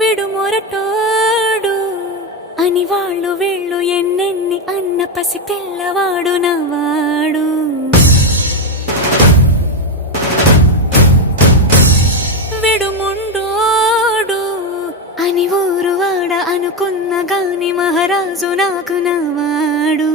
విడు మొరటోడు అని వాళ్ళు వీళ్ళు ఎన్నెన్ని అన్న పసి పిల్లవాడు నవాడు. విడు ముండోడు అని ఊరు వాడ అనుకున్న గాని మహారాజు నాకు నవాడు.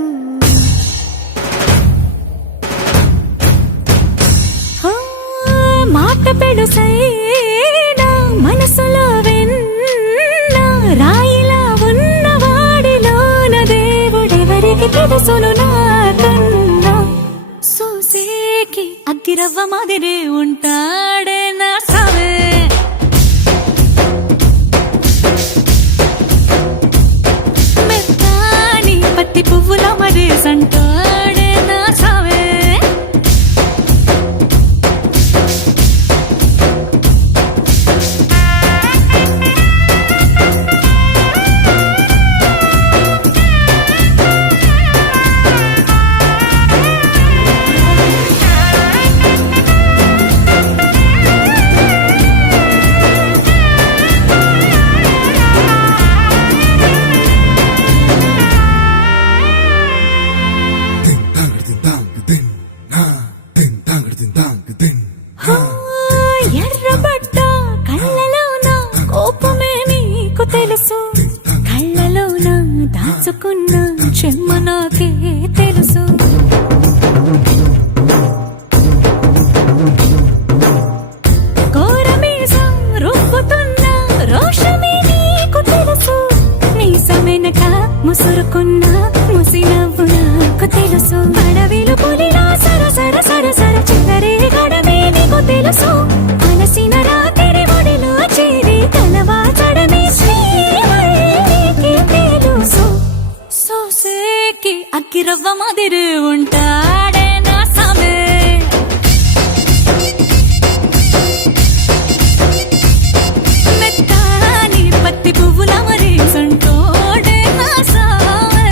మాట పెడుసైనా మనసులో వెన్న రాయిలా ఉన్నవాడిలోన దేవుడెవరికి తెలుసును నాకన్నా. సూసేకి అగ్గిరవ్వ మాదిరి ఉంటాడే నా సవే. మెత్తాని పత్తి పువ్వుల మరి సంటాడే నా సవే. ఎర్రబడ్డ కళ్ళలోన కోపమే నీకు తెలుసు, కళ్ళలోన దాచుకున్న చెమ్మ నాకే తెలుసు. కోరమీసం రుబ్బుతున్న రోషమే నీకు తెలుసు, మీసమెనక ముసురుకున్న ముసినవ్వు నాకు తెలుసు. అడవిలు పులిలా సరసర సరసర చిల్లరే గడమే నీకు తెలుసు, అలసిన రాత్రి ఒడిలో చేరి తలవాచడమే శ్రీవల్లికి తెలుసు. సోసేకి అగ్గిరవ్వ మాదిరి ఉంటాడే నా సమే. మెత్తాని పత్తి పువ్వుల మరి సంటోడే నా సమే.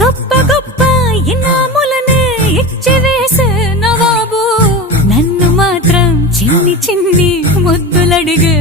గొప్ప గొప్ప ఇనాములనే ఇచ్చి వేసే నవాబు, నన్ను మాత్రం చిన్ని చిన్ని ముద్దులడిగే